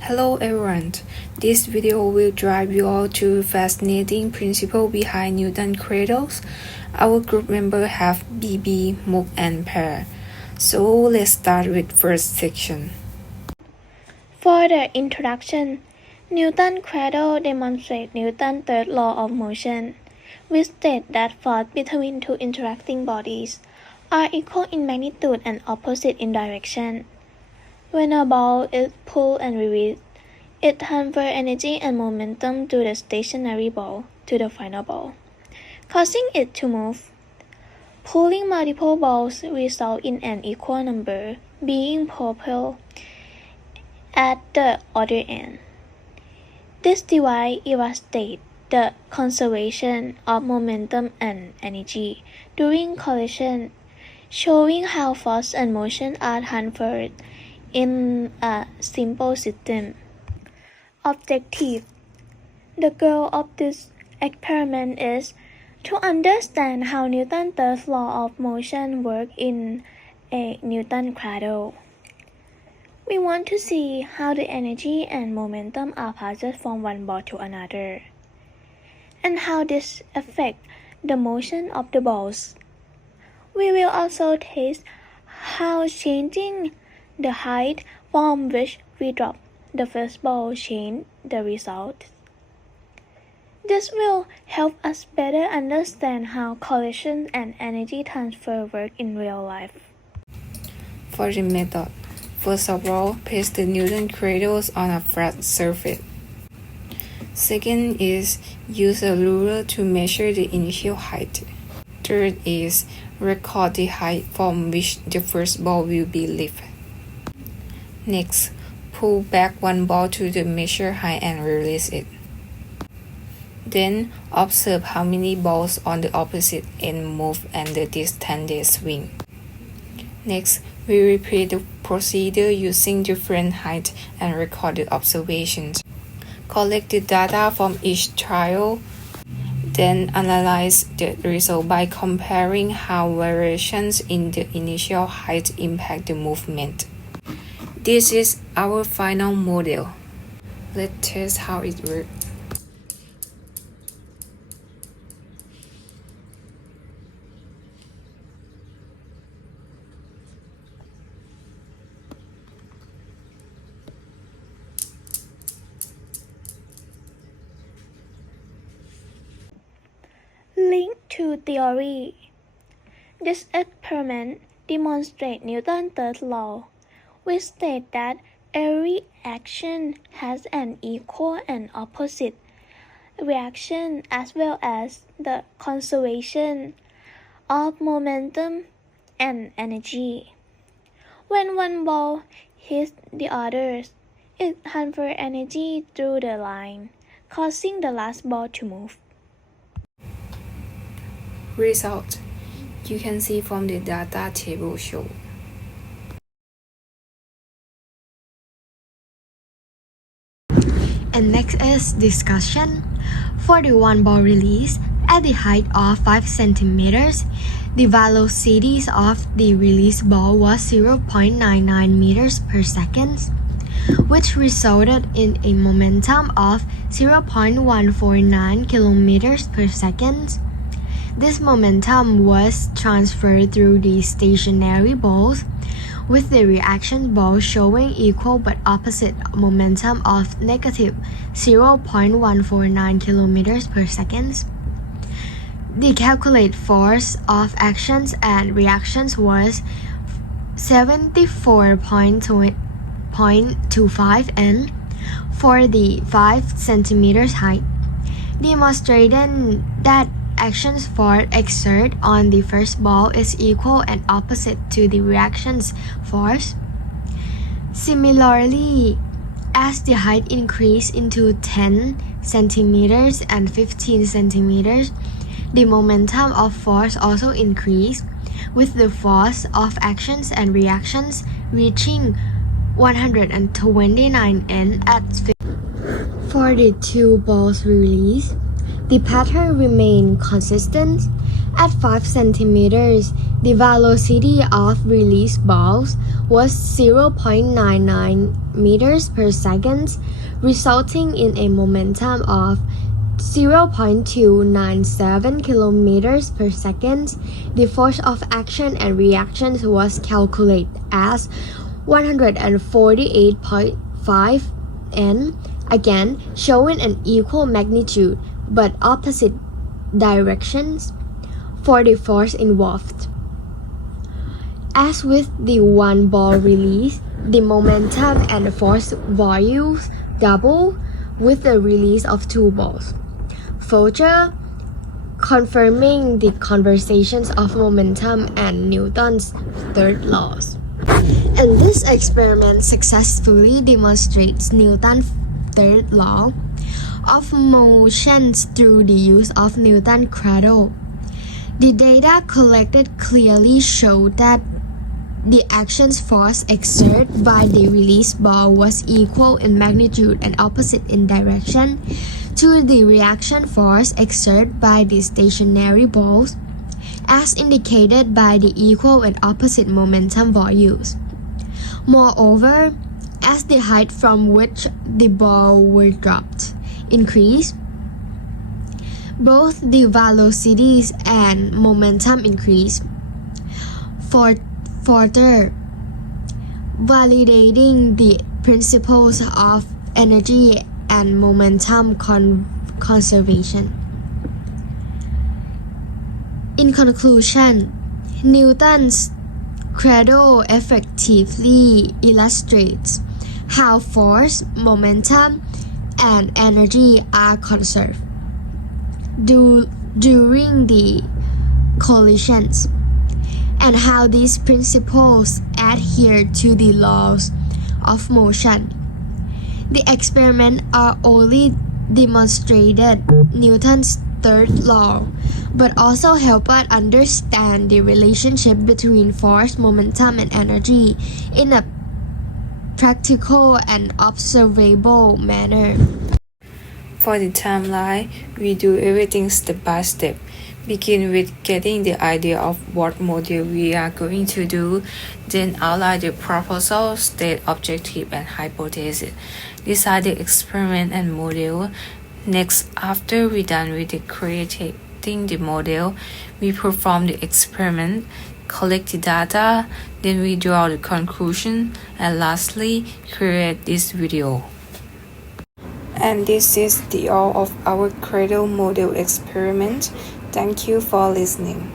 Hello everyone, this video will drive you all to fascinating principle behind Newton cradles. Our group members have BB, Mook and Pear. So let's start with first section. For the introduction, Newton's cradle demonstrates Newton's third law of motion, which states that forces between two interacting bodies are equal in magnitude and opposite in direction. When a ball is pulled and released, it transfers energy and momentum to the stationary ball to the final ball, causing it to move. Pulling multiple balls results in an equal number being propelled at the other end. This device illustrates the conservation of momentum and energy during collision, showing how force and motion are transferred in a simple system. Objective: the goal of this experiment is to understand how Newton's third law of motion works in a Newton cradle. We want to see how the energy and momentum are passed from one ball to another, and how this affects the motion of the balls. We will also test how changing the height from which we drop the first ball changes the result. This will help us better understand how collision and energy transfer work in real life. For the method, first of all, place the Newton cradles on a flat surface. Second is use a ruler to measure the initial height. Third is record the height from which the first ball will be lifted. Next, pull back one ball to the measured height and release it. Then, observe how many balls on the opposite end move and the distance they swing. Next, we repeat the procedure using different heights and record the observations. Collect the data from each trial, then analyze the result by comparing how variations in the initial height impact the movement. This is our final model. Let's test how it works. Link to theory. This experiment demonstrates Newton's third law, which states that every action has an equal and opposite reaction as well as the conservation of momentum and energy. When one ball hits the others, it transfers energy through the line, causing the last ball to move. Result: you can see from the data table shown. And next is discussion. For the one ball release at the height of 5 centimeters, the velocities of the released ball was 0.99 meters per second, which resulted in a momentum of 0.149 kilometers per second. This momentum was transferred through the stationary balls, with the reaction ball showing equal but opposite momentum of negative 0.149 kilometers per second. The calculated force of actions and reactions was 74.25 N for the 5 centimeters height, demonstrating that actions force exerted on the first ball is equal and opposite to the reactions force. Similarly, as the height increased into 10 centimeters and 15 centimeters, the momentum of force also increased, with the force of actions and reactions reaching 129 N at 50. For the two balls released, the pattern remained consistent At 5 centimeters, the velocity of release balls was 0.99 meters per second, resulting in a momentum of 0.297 kilometers per second. The force of action and reaction was calculated as 148.5 N, again showing an equal magnitude but opposite directions for the force involved. As with the one ball release, the momentum and force values double with the release of two balls, further confirming the conservation of momentum and Newton's third laws. And this experiment successfully demonstrates Newton's third law of motion through the use of Newton's cradle. The data collected clearly showed that the action force exerted by the release ball was equal in magnitude and opposite in direction to the reaction force exerted by the stationary balls, as indicated by the equal and opposite momentum values. Moreover, as the height from which the ball were dropped increased, both the velocities and momentum increased, further validating the principles of energy and momentum conservation. In conclusion, Newton's cradle effectively illustrates how force, momentum, and energy are conserved during the collisions, and how these principles adhere to the laws of motion. The experiments are only demonstrated Newton's third law, but also help us understand the relationship between force, momentum, and energy in a practical and observable manner. For the timeline, we do everything step by step. Begin with getting the idea of what model we are going to do, then outline the proposal, state objective and hypothesis, decide the experiment and model. Next, after we're done with the creating the model, we perform the experiment, collect the data, then we draw the conclusion, and lastly, create this video. And this is the all of our Cradle Model experiment. Thank you for listening.